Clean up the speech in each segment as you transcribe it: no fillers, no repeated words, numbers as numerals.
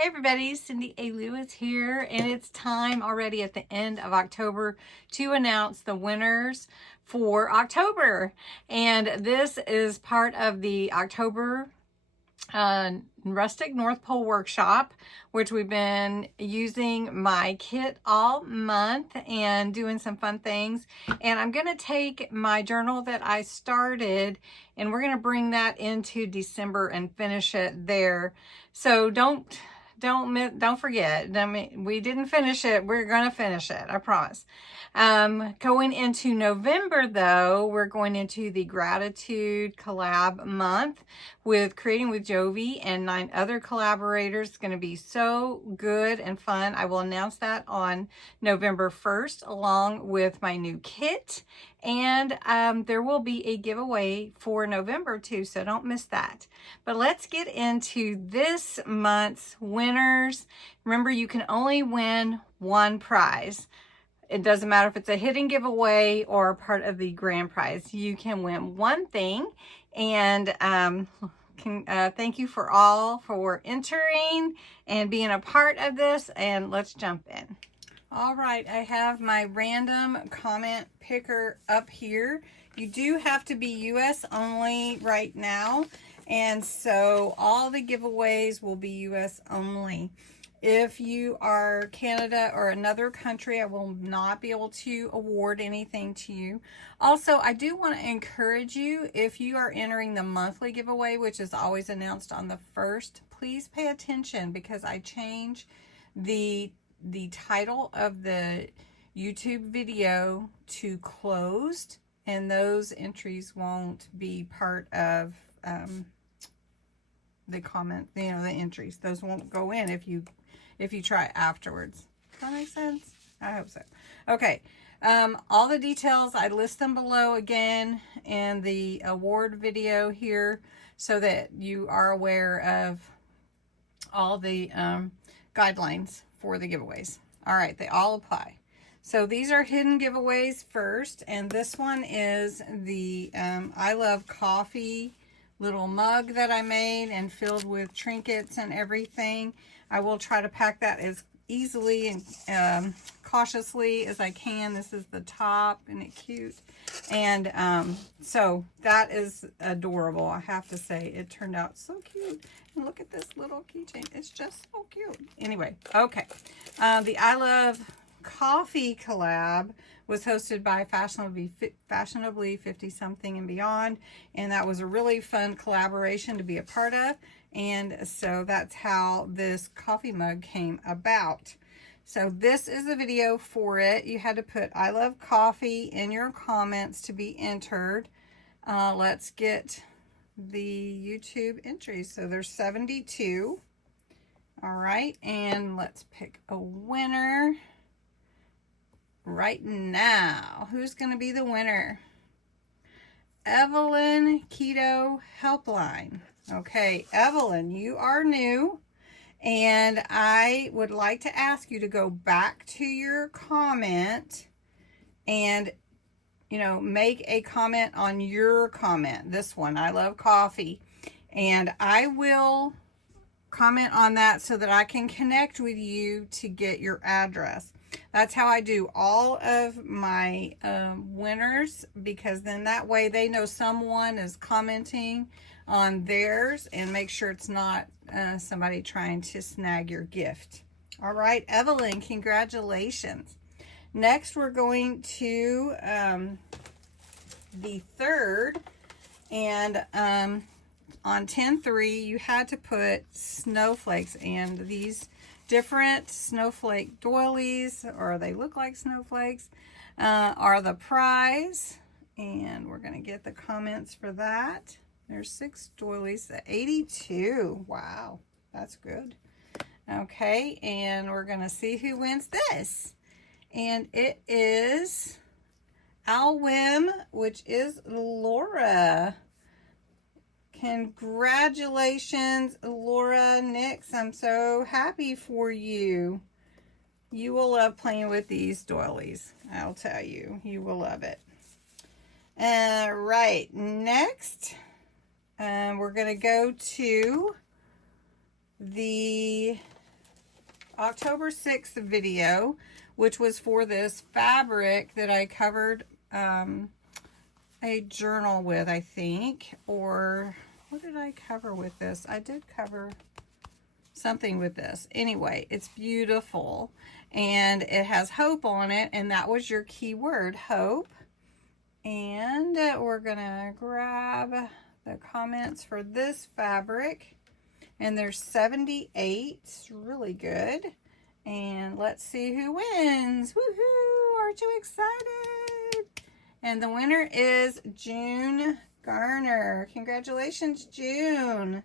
Hey everybody, CindyALewis here, and it's time already at the end of October to announce the winners for October. And this is part of the October Rustic North Pole Workshop, which we've been using my kit all month and doing some fun things. And I'm going to take my journal that I started and we're going to bring that into December and finish it there. So don't forget. I mean, we didn't finish it. We're going to finish it. I promise. Going into November, though, we're going into the Gratitude Collab Month with Creating with Jovi and 9 other collaborators. It's going to be so good and fun. I will announce that on November 1st, along with my new kit. And there will be a giveaway for November too, so don't miss that. But let's get into this month's winners. Remember, you can only win one prize. It doesn't matter if it's a hidden giveaway or part of the grand prize. You can win one thing. And thank you for entering and being a part of this. And let's jump in. All right, I have my random comment picker up here. You do have to be US only right now, and so all the giveaways will be US only. If you are Canada or another country, I will not be able to award anything to you. Also, I do want to encourage you, if you are entering the monthly giveaway, which is always announced on the 1st, please pay attention because I change the title of the YouTube video to closed, and those entries won't be part of the comment, the entries. Those won't go in if you try afterwards. Does that make sense? I hope so. Okay. All the details, I list them below again in the award video here so that you are aware of all the guidelines for the giveaways. All right, they all apply. So these are hidden giveaways first, and this one is the I Love Coffee little mug that I made and filled with trinkets and everything. I will try to pack that as easily and cautiously as I can. This is the top, and it's cute. And so that is adorable. I have to say, it turned out so cute. And look at this little keychain. It's just so cute. Anyway, okay. The I Love Coffee collab was hosted by Fashionably 50-something and beyond. And that was a really fun collaboration to be a part of. And so that's how this coffee mug came about. So this is the video for it. You had to put I Love Coffee in your comments to be entered. Let's get the YouTube entries. So there's 72. All right, and let's pick a winner right now. Who's going to be the winner? Evelyn Keto Helpline. Okay, Evelyn, you are new, and I would like to ask you to go back to your comment and make a comment on your comment. This one, I love coffee. And I will comment on that so that I can connect with you to get your address. That's how I do all of my winners, because then that way they know someone is commenting on theirs, and make sure it's not somebody trying to snag your gift. All right, Evelyn, congratulations. Next, we're going to the 3rd, and on 10-3, you had to put snowflakes, and these different snowflake doilies, or they look like snowflakes, are the prize, and we're going to get the comments for that. There's 6 doilies, 82. Wow, that's good. Okay, and we're going to see who wins this. And it is Alwim, which is Laura. Congratulations, Laura Nix. I'm so happy for you. You will love playing with these doilies. I'll tell you, you will love it. Right, next, we're going to go to the October 6th video, which was for this fabric that I covered a journal with, I think. Or what did I cover with this? I did cover something with this. Anyway, it's beautiful. And it has hope on it. And that was your keyword, hope. And we're going to grab the comments for this fabric. And there's 78. It's really good. And let's see who wins. Woohoo! Aren't you excited? And the winner is June Garner. Congratulations, June.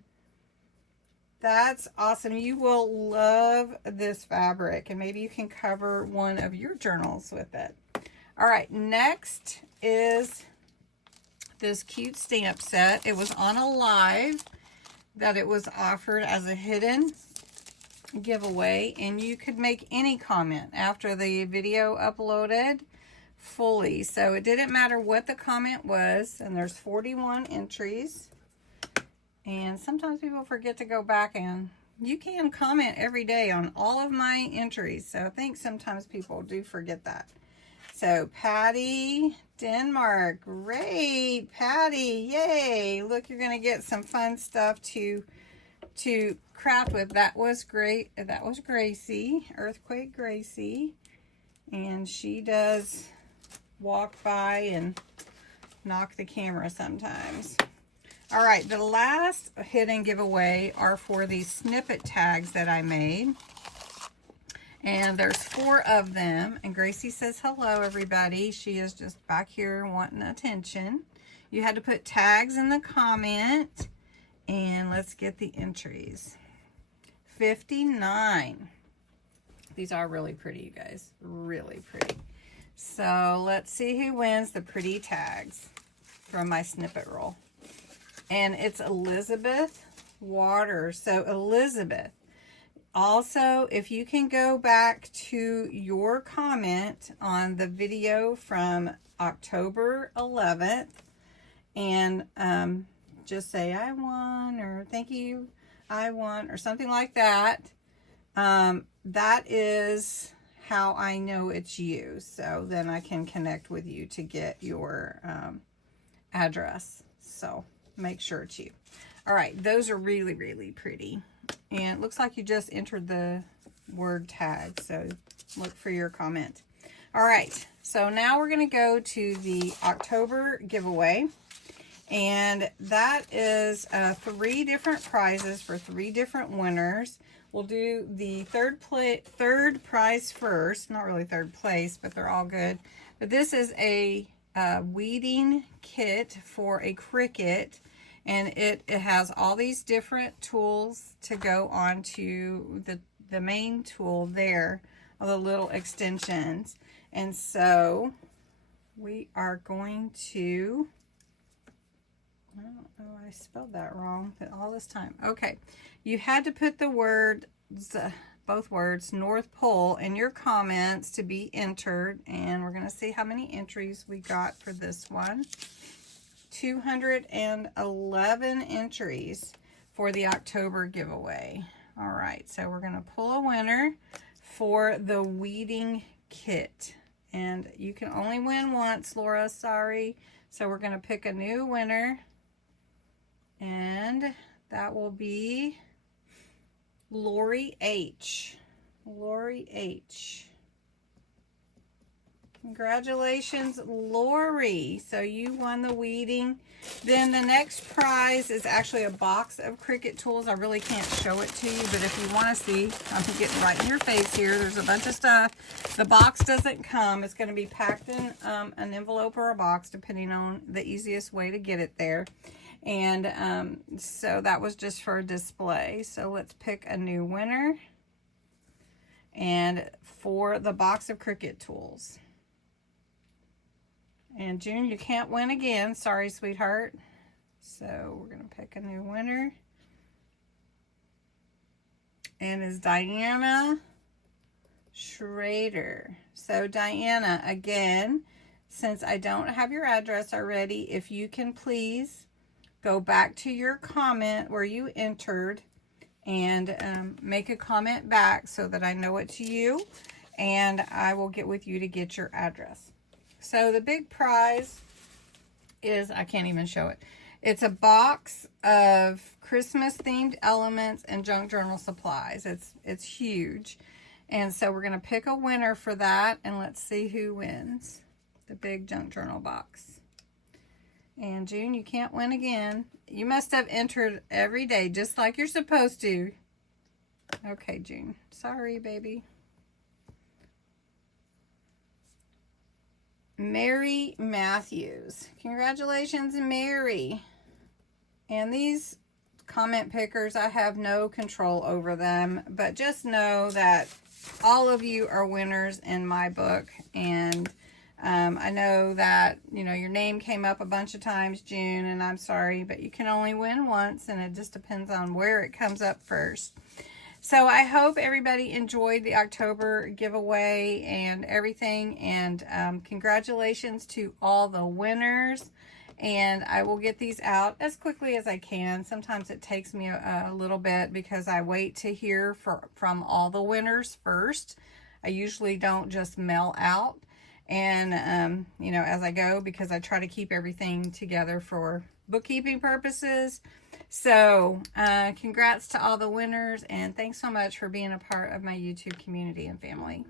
That's awesome. You will love this fabric. And maybe you can cover one of your journals with it. All right, next is this cute stamp set. It was on a live that it was offered as a hidden giveaway, and you could make any comment after the video uploaded fully. So it didn't matter what the comment was, and there's 41 entries. And sometimes people forget to go back, and you can comment every day on all of my entries. So I think sometimes people do forget that. So Patty, Denmark, great, Patty, yay. Look, you're gonna get some fun stuff to craft with. That was great. That was Gracie, Earthquake Gracie. And she does walk by and knock the camera sometimes. All right, the last hidden giveaway are for these snippet tags that I made. And there's 4 of them. And Gracie says, hello, everybody. She is just back here wanting attention. You had to put tags in the comment. And let's get the entries. 59. These are really pretty, you guys. Really pretty. So let's see who wins the pretty tags from my snippet roll. And it's Elizabeth Waters. So Elizabeth, also, if you can go back to your comment on the video from October 11th and just say, I won, or thank you, I won, or something like that. That is how I know it's you. So then I can connect with you to get your address. So make sure it's you. All right, those are really, really pretty. And it looks like you just entered the word tag, so look for your comment. All right, so now we're going to go to the October giveaway. And that is 3 different prizes for 3 different winners. We'll do the third prize first. Not really third place, but they're all good. But this is a weeding kit for a Cricut. And it has all these different tools to go onto the main tool there, all the little extensions. And so we are going to, I don't know, I spelled that wrong all this time. Okay, you had to put the words, both words, North Pole in your comments to be entered. And we're going to see how many entries we got for this one. 211 entries for the October giveaway. All right, so we're going to pull a winner for the weeding kit. And you can only win once, Laura, sorry. So we're going to pick a new winner. And that will be Lori H. Lori H. Congratulations, Lori. So you won the weeding. Then the next prize is actually a box of Cricut tools. I really can't show it to you, but if you want to see, I'm getting right in your face here. There's a bunch of stuff. The box doesn't come. It's going to be packed in an envelope or a box, depending on the easiest way to get it there. And so that was just for display. So let's pick a new winner. And for the box of Cricut tools. And June, you can't win again. Sorry, sweetheart. So we're going to pick a new winner. And it's Diana Schrader. So Diana, again, since I don't have your address already, if you can please go back to your comment where you entered and make a comment back so that I know it's you, and I will get with you to get your address. So the big prize is, I can't even show it. It's a box of Christmas themed elements and junk journal supplies. It's huge. And so we're going to pick a winner for that, and let's see who wins the big junk journal box. And June, you can't win again. You must have entered every day just like you're supposed to. Okay, June. Sorry, baby. Mary Matthews. Congratulations, Mary. And these comment pickers, I have no control over them, but just know that all of you are winners in my book. And I know that, you know, your name came up a bunch of times, June, and I'm sorry, but you can only win once, and it just depends on where it comes up first. So I hope everybody enjoyed the October giveaway and everything, and congratulations to all the winners. And I will get these out as quickly as I can. Sometimes it takes me a little bit because I wait to hear from all the winners first. I usually don't just mail out, and you know, as I go, because I try to keep everything together for bookkeeping purposes. So congrats to all the winners, and thanks so much for being a part of my YouTube community and family.